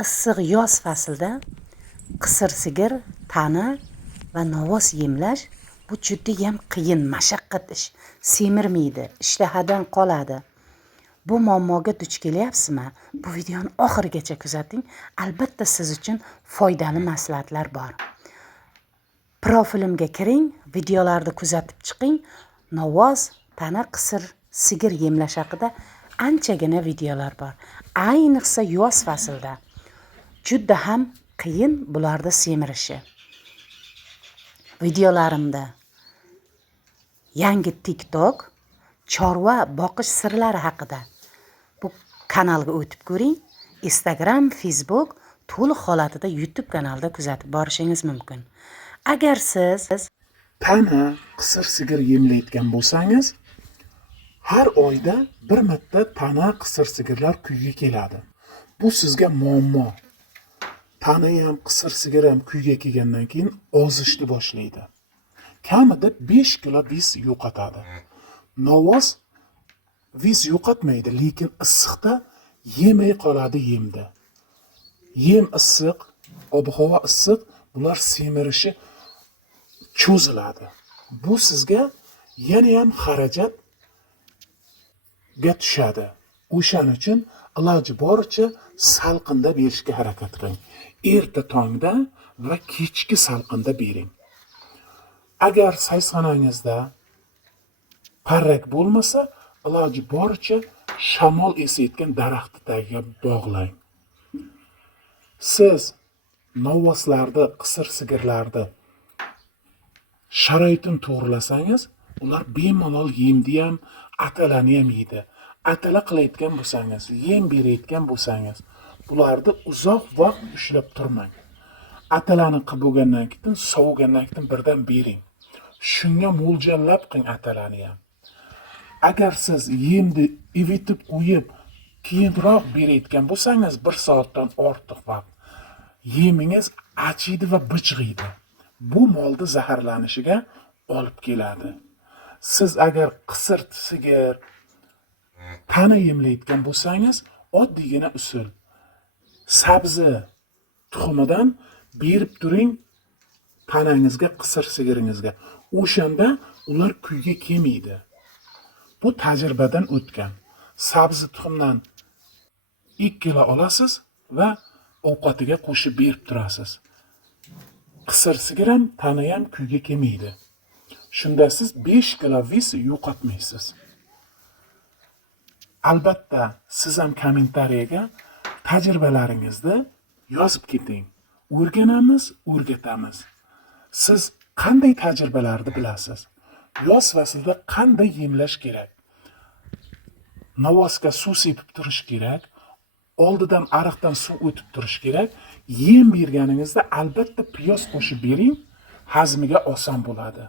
Issiq yoz faslida qisir sigir, tana va novvos yemlash bu judayam qiyin, mashaqqat ish. Semirmaydi, ishtahadan qoladi. Bu muammoga duch kelyapsizmi? Bu videoni oxirigacha kuzating. Albatta siz uchun foydali maslahatlar bor. Profilimga kiring, videolarni kuzatib chiqing. Novvos, tana, qisir, sigir yemlash haqida anchagina videolar bor. Ayniqsa yoz faslida juda ham qiyin bularda semirishi. Videolarimda yangi TikTok chorva boqish sirlari haqida bu kanalga o'tib ko'ring. Instagram, Facebook to'liq holatida YouTube kanalida kuzatib borishingiz mumkin. Agar siz tana, qisir sigir yemlayotgan bo'lsangiz, har oyda bir marta tana, qisir sigirlar kuyga keladi. Bu sizga muammo. Tana ham, qisir sigir ham kuyga kelgandan keyin ozishni boshlaydi. Kamida 5 kilo vis yo'qotadi. Novvos vis yo'qotmaydi, lekin issiqda yemay qoladi yemda. Yem issiq, ob-havo issiq, bular semirishi cho'ziladi. Bu sizga yana ham xarajatga tushadi. O'shaning uchun iloji boricha salqinda berishga harakat qiling. Erta tongda va kechki salqinda bering. Agar sayxonangizda parrak bo'lmasa, iloji boricha shamol esayotgan daraxt tagiga bog'lang. Siz novvoslarni, qisir sigirlarni sharoitini to'g'rilasangiz, ular bemalol yemni ham, atalani ham yeydi. Atala qilayotgan bo'lsangiz, yem berayotgan bo'lsangiz, bularni uzoq vaqt ushlab turmang. Atalani qilib bo'lgandan keyin, sovigandan keyin birdan bering. Shunga mo'ljallab qiling atalani ham. Agar siz yemni ivitib qo'yib, keyinroq berayotgan bo'lsangiz, 1 soatdan ortiq vaqt, yemingiz achiydi va bichg'iydi. Bu molni zaharlanishiga olib keladi. Siz agar qisir sigir, tana yemlayotgan bo'lsangiz, oddiygina usul. Sabzi tuxumidan berib turing tanangizga, qisir sigiringizga. O'shanda ular kuyga kelmaydi. Bu tajribadan o'tgan. Sabzi tuxumdan 2 kilo olasiz va ovqatiga qo'shib berib turasiz. Qisir sigir ham, tana ham kuyga kelmaydi. Shunda siz 5 kilo vis yo'qotmaysiz. Albatta, siz ham kommentariyaga tajribalaringizni yozib keting. O'rganamiz, o'rgatamiz. Siz qanday tajribalarni bilasiz? Yoz faslida qanday yemlash kerak? Novvosga suv sepib turish kerak. Oldidan ariqdan suv o'tib turish kerak. Yem berganingizda albatta piyoz qo'shib bering, hazmiga oson bo'ladi.